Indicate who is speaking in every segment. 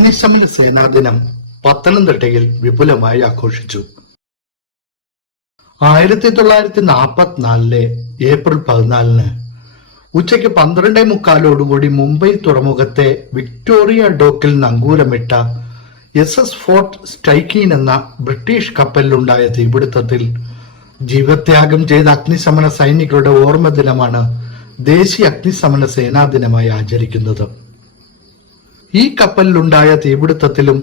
Speaker 1: അഗ്നിശമന സേനാ ദിനം പത്തനംതിട്ടയിൽ വിപുലമായി ആഘോഷിച്ചു. ആയിരത്തി തൊള്ളായിരത്തി നാൽപ്പത്തിനാലിലെ ഏപ്രിൽ പതിനാലിന് ഉച്ചയ്ക്ക് പന്ത്രണ്ടേ മുക്കാലോടുകൂടി മുംബൈ തുറമുഖത്തെ വിക്ടോറിയ ഡോക്കിൽ നങ്കൂരമിട്ട എസ് എസ് ഫോർട്ട് സ്റ്റൈക്കീൻ എന്ന ബ്രിട്ടീഷ് കപ്പലിലുണ്ടായ തീപിടുത്തത്തിൽ ജീവത്യാഗം ചെയ്ത അഗ്നിശമന സൈനികരുടെ ഓർമ്മ ദിനമാണ് ദേശീയ അഗ്നിശമന സേനാ ദിനമായി ആചരിക്കുന്നത്. ഈ കപ്പലിലുണ്ടായ തീപിടുത്തത്തിലും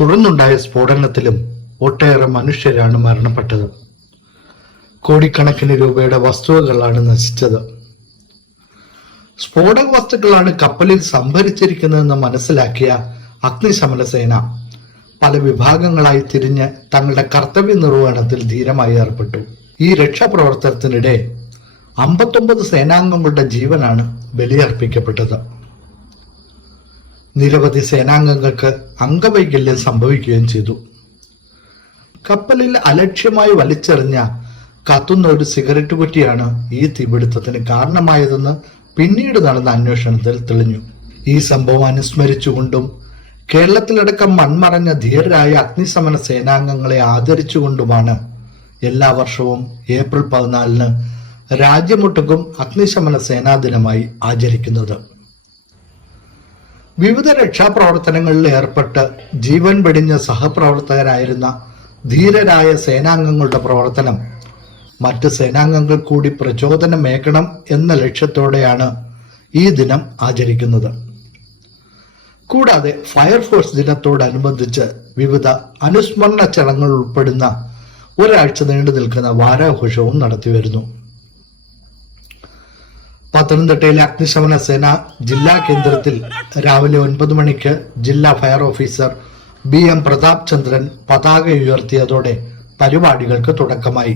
Speaker 1: തുടർന്നുണ്ടായ സ്ഫോടനത്തിലും ഒട്ടേറെ മനുഷ്യരാണ് മരണപ്പെട്ടത്. കോടിക്കണക്കിന് രൂപയുടെ വസ്തുവകളാണ് നശിച്ചത്. സ്ഫോടക വസ്തുക്കളാണ് കപ്പലിൽ സംഭരിച്ചിരിക്കുന്നതെന്ന് മനസ്സിലാക്കിയ അഗ്നിശമന സേന പല വിഭാഗങ്ങളായി തിരിഞ്ഞ് തങ്ങളുടെ കർത്തവ്യ നിർവഹണത്തിൽ ധീരമായി ഏർപ്പെട്ടു. ഈ രക്ഷാപ്രവർത്തനത്തിനിടെ അമ്പത്തൊമ്പത് സേനാംഗങ്ങളുടെ ജീവനാണ് ബലിയർപ്പിക്കപ്പെട്ടത്. നിരവധി സേനാംഗങ്ങൾക്ക് അംഗവൈകല്യം സംഭവിക്കുകയും ചെയ്തു. കപ്പലിൽ അലക്ഷ്യമായി വലിച്ചെറിഞ്ഞ കത്തുന്ന ഒരു സിഗരറ്റ് കുറ്റിയാണ് ഈ തീപിടുത്തത്തിന് കാരണമായതെന്ന് പിന്നീട് നടന്ന അന്വേഷണത്തിൽ തെളിഞ്ഞു. ഈ സംഭവം അനുസ്മരിച്ചുകൊണ്ടും കേരളത്തിലടക്കം മൺമറഞ്ഞ ധീരരായ അഗ്നിശമന സേനാംഗങ്ങളെ ആദരിച്ചുകൊണ്ടുമാണ് എല്ലാ വർഷവും ഏപ്രിൽ പതിനാലിന് രാജ്യമൊട്ടുക്കും അഗ്നിശമന സേനാ ദിനമായി ആചരിക്കുന്നത്. വിവിധ രക്ഷാപ്രവർത്തനങ്ങളിൽ ഏർപ്പെട്ട് ജീവൻ വെടിഞ്ഞ സഹപ്രവർത്തകരായിരുന്ന ധീരരായ സേനാംഗങ്ങളുടെ പ്രവർത്തനം മറ്റ് സേനാംഗങ്ങൾ കൂടി പ്രചോദനമേക്കണം എന്ന ലക്ഷ്യത്തോടെയാണ് ഈ ദിനം ആചരിക്കുന്നത്. കൂടാതെ ഫയർഫോഴ്സ് ദിനത്തോടനുബന്ധിച്ച് വിവിധ അനുസ്മരണ ചടങ്ങുകൾ ഉൾപ്പെടുന്ന ഒരാഴ്ച നീണ്ടു നിൽക്കുന്ന വാരാഘോഷവും നടത്തിവരുന്നു. പത്തനംതിട്ടയിലെ അഗ്നിശമന സേന ജില്ലാ കേന്ദ്രത്തിൽ രാവിലെ ഒൻപത് മണിക്ക് ജില്ലാ fire officer B M Pratap Chandran പതാക ഉയർത്തിയതോടെ പരിപാടികൾക്ക് തുടക്കമായി.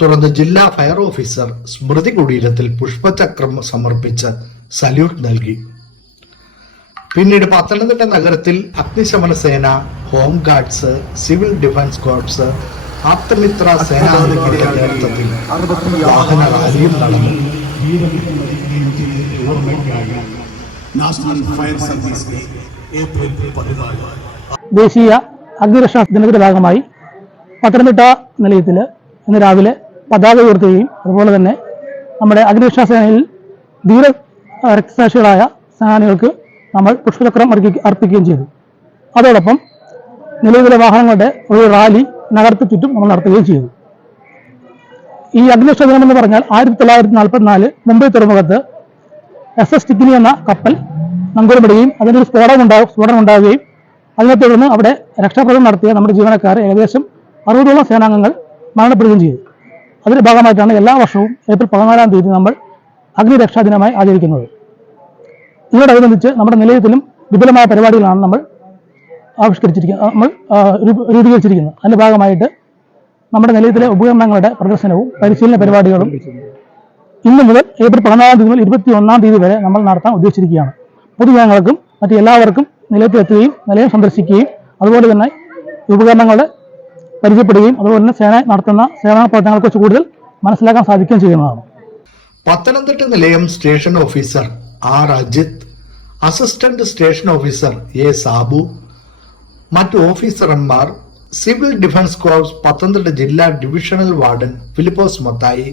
Speaker 1: തുടർന്ന് ജില്ലാ ഫയർ ഓഫീസർ സ്മൃതി കുടീരത്തിൽ പുഷ്പചക്രം സമർപ്പിച്ച് സല്യൂട്ട് നൽകി. പിന്നീട് പത്തനംതിട്ട നഗരത്തിൽ അഗ്നിശമന സേന home guards civil defence corps Aapthamitra സേനാധികാരികളുടെ നേതൃത്വത്തിൽ വാഹന റാലിയും നടന്നു.
Speaker 2: ഫയർ
Speaker 3: ദേശീയ അഗ്നിരക്ഷാ ദിനത്തിന്റെ ഭാഗമായി പത്തനംതിട്ട നിലയത്തിൽ ഇന്ന് രാവിലെ പതാക ഉയർത്തുകയും അതുപോലെ തന്നെ നമ്മുടെ അഗ്നിരക്ഷാ സേനയിൽ ധീര രക്തസാക്ഷികളായ സേനാനികൾക്ക് നമ്മൾ പുഷ്പചക്രം അർപ്പിക്ക- അർപ്പിക്കുകയും ചെയ്തു. അതോടൊപ്പം നിലവിലെ വാഹനങ്ങളുടെ ഒരു റാലി നഗരത്തിൽ ചുറ്റും നമ്മൾ നടത്തുകയും ചെയ്തു. ഈ അഗ്നിശോധനം എന്ന് പറഞ്ഞാൽ ആയിരത്തി തൊള്ളായിരത്തി നാൽപ്പത്തിനാല് മുംബൈ തുറമുഖത്ത് എസ് എസ് ടിക്കിനി എന്ന കപ്പൽ നങ്കൂരമിടുകയും അതിനൊരു സ്ഫോടനം ഉണ്ടാവും സ്ഫോടനം ഉണ്ടാവുകയും അതിനെ തുടർന്ന് അവിടെ രക്ഷാപ്രദം നടത്തിയ നമ്മുടെ ജീവനക്കാർ ഏകദേശം അറുപതോളം സേനാംഗങ്ങൾ മരണപ്പെടുകയും ചെയ്തു. അതിന്റെ ഭാഗമായിട്ടാണ് എല്ലാ വർഷവും ഏപ്രിൽ പതിനാലാം തീയതി നമ്മൾ അഗ്നിരക്ഷാ ദിനമായി ആചരിക്കുന്നത്. ഇതോടനുബന്ധിച്ച് നമ്മുടെ നിലയത്തിലും വിപുലമായ പരിപാടികളാണ് നമ്മൾ ആവിഷ്കരിച്ചിരിക്കുന്നത് നമ്മൾ രൂപീകരിച്ചിരിക്കുന്നത്. അതിന്റെ ഭാഗമായിട്ട് നമ്മുടെ നിലയത്തിലെ ഉപകരണങ്ങളുടെ പ്രദർശനവും പരിശീലന പരിപാടികളും ഇന്ന് മുതൽ ഏപ്രിൽ പതിനാലാം തീയതി മുതൽ ഇരുപത്തി ഒന്നാം തീയതി വരെ നമ്മൾ നടത്താൻ ഉദ്ദേശിച്ചിരിക്കുകയാണ്. പൊതുജനങ്ങൾക്കും മറ്റ് എല്ലാവർക്കും നിലയത്തിലെത്തുകയും നിലയം സന്ദർശിക്കുകയും അതുപോലെ തന്നെ ഉപകരണങ്ങളുടെ പരിചയപ്പെടുകയും അതുപോലെ തന്നെ സേന നടത്തുന്ന സേവന പ്രവർത്തനങ്ങളെക്കുറിച്ച് കൂടുതൽ മനസ്സിലാക്കാൻ സാധിക്കുകയും ചെയ്യുന്നതാണ്.
Speaker 1: പത്തനംതിട്ട നിലയം station officer R Ajith assistant station officer A Sabu മറ്റു ഓഫീസർമാർ സിവിൽ ഡിഫൻസ് കോർപ്സ് പത്തനംതിട്ട ജില്ലാ ഡിവിഷണൽ വാർഡൻ ഫിലിപ്പോസ് മത്തായി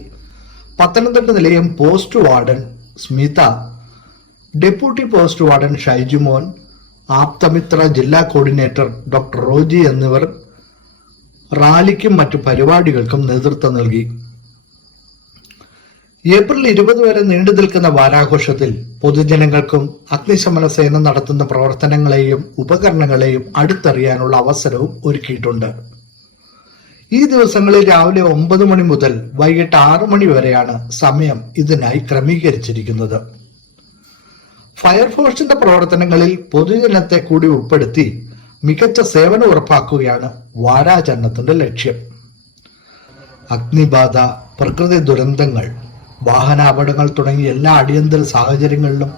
Speaker 1: പത്തനംതിട്ട നിലയം post warden Smitha deputy post warden Shaijumon Aapthamitra ജില്ലാ കോർഡിനേറ്റർ ഡോക്ടർ റോജി എന്നിവർ റാലിക്കും മറ്റു പരിപാടികൾക്കും നേതൃത്വം നൽകി. ഏപ്രിൽ ഇരുപത് വരെ നീണ്ടു നിൽക്കുന്ന വാരാഘോഷത്തിൽ പൊതുജനങ്ങൾക്കും അഗ്നിശമന സേന നടത്തുന്ന പ്രവർത്തനങ്ങളെയും ഉപകരണങ്ങളെയും അടുത്തറിയാനുള്ള അവസരവും ഒരുക്കിയിട്ടുണ്ട്. ഈ ദിവസങ്ങളിൽ രാവിലെ ഒമ്പത് മണി മുതൽ വൈകിട്ട് ആറു മണി വരെയാണ് സമയം ഇതിനായി ക്രമീകരിച്ചിരിക്കുന്നത്. ഫയർഫോഴ്സിന്റെ പ്രവർത്തനങ്ങളിൽ പൊതുജനത്തെ കൂടി ഉൾപ്പെടുത്തി മികച്ച സേവനം ഉറപ്പാക്കുകയാണ് വാരാചരണത്തിന്റെ ലക്ഷ്യം. അഗ്നിബാധ പ്രകൃതി ദുരന്തങ്ങൾ വാഹനാപകടങ്ങൾ തുടങ്ങി എല്ലാ അടിയന്തര സാഹചര്യങ്ങളിലും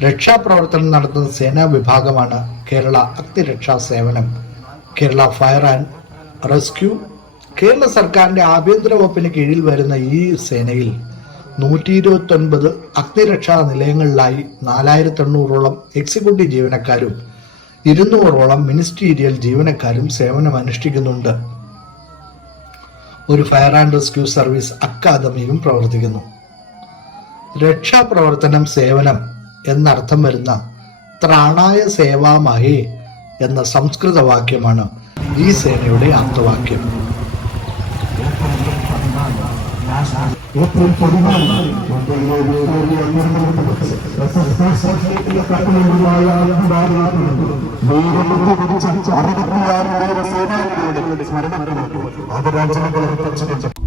Speaker 1: രക്ഷാപ്രവർത്തനം നടത്തുന്ന സേനാ വിഭാഗമാണ് കേരള അഗ്നിരക്ഷാ സേവനം. Kerala fire and rescue Kerala സർക്കാരിന്റെ ആഭ്യന്തര വകുപ്പിന് കീഴിൽ വരുന്ന ഈ സേനയിൽ നൂറ്റി ഇരുപത്തി ഒൻപത് അഗ്നിരക്ഷാ നിലയങ്ങളിലായി നാലായിരത്തി എണ്ണൂറോളം എക്സിക്യൂട്ടീവ് ജീവനക്കാരും ഇരുന്നൂറോളം മിനിസ്റ്റീരിയൽ ജീവനക്കാരും സേവനം അനുഷ്ഠിക്കുന്നുണ്ട് ഒരു ഫയർ ആൻഡ് റെസ്ക്യൂ സർവീസ് അക്കാദമിയും പ്രവർത്തിക്കുന്നു. രക്ഷാപ്രവർത്തനം സേവനം എന്നർത്ഥം വരുന്ന ത്രാണായ സേവാമഹി എന്ന സംസ്കൃത വാക്യമാണ് ഈ സേനയുടെ ആപ്തവാക്യം
Speaker 4: ഏപ്രിൽ വിക്ടോറിയ തുറമുഖത്ത്